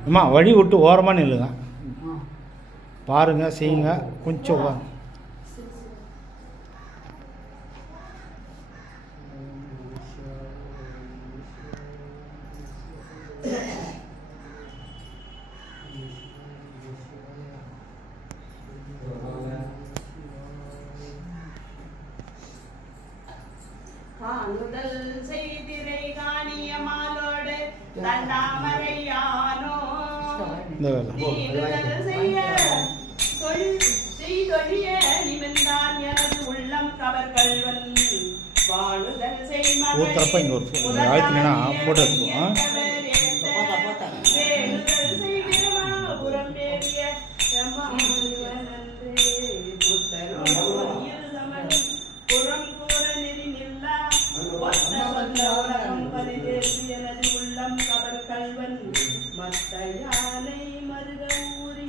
அம்மா வழி விட்டு ஓரமாக நில்லுங்க. பாருங்கள், செய்யுங்க. கொஞ்சம் காணுதல் செய்திரை காணிய மாலோடு தண்டாமரையானோ நீடுதல் செய்ய செய்தொழிய நிமிர்ந்தான் எனது உள்ளம் கவர்கள்வன் வாழுதல் ஊத்துறப்ப இங்கே ஒரு ஆயிரத்துலனா ஃபோட்டோ எடுத்துக்குவோம். வேணுதல் செய்திரமாபுரம் மேவிய ரமாமுனிவனன்றே புத்தரோடு சமன் புறம் கூற நெறி நில்லா ஒத்த சொந்த உலகம் பரிதேசி எனது உள்ளம் கவர்கள்வன் மத்த யானை மருக ஊறி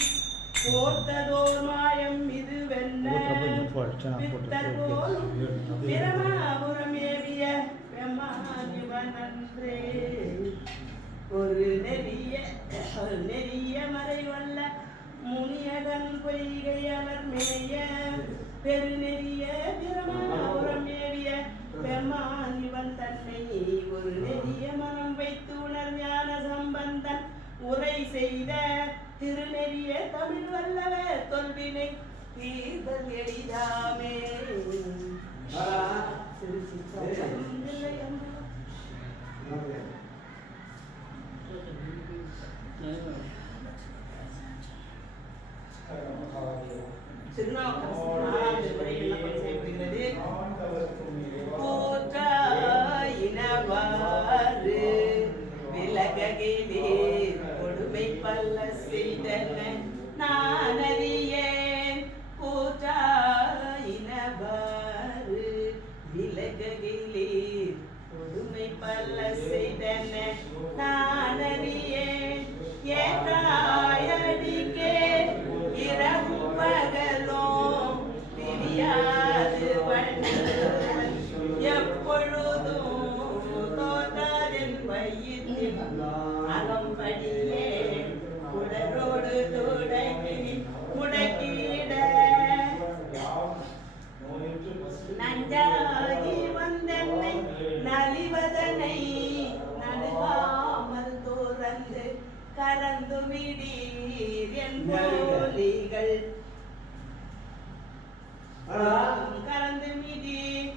போர்த்ததோர் மாயம் இது வெல்ல பித்தர்கோல் பிரமாபுரம் ஏவிய பிரமாதிவனன்றே ஒரு நெறிய மறைவல்ல முனியகன் பொய்கை அவர் மேய பெருநெறிய பிரமாபுரம் ஏவிய பெருமானிவன் தன்னை ஒரு நெறிய மனம் வைத்து உணர் ஞான சம்பந்தன் உரை செய்த திருநெறிய தமிழ் வல்லவர் தொல்வினை தீர்தல் எளிதாமே. விலககிலே கொடுமை பல்ல செய்தன நான் அறியேன் கூற்றாயினவாறு விலககிலே கொடுமை பல்ல செய்தன நான் அறியேன் ஏற்றாயடிக்கே இரவும் பகலும் தெரியாது வண்ணன் எப்பொழுதும் தோன்றாதென் வயிற்றில் அகம்படியே உடலோடு முடக்கிட நஞ்சாகி வந்தென்னை நலிவதனை நடுவாமல் தோறந்து கலந்து விடீர் என் போலிகள் கலந்து மிடீர்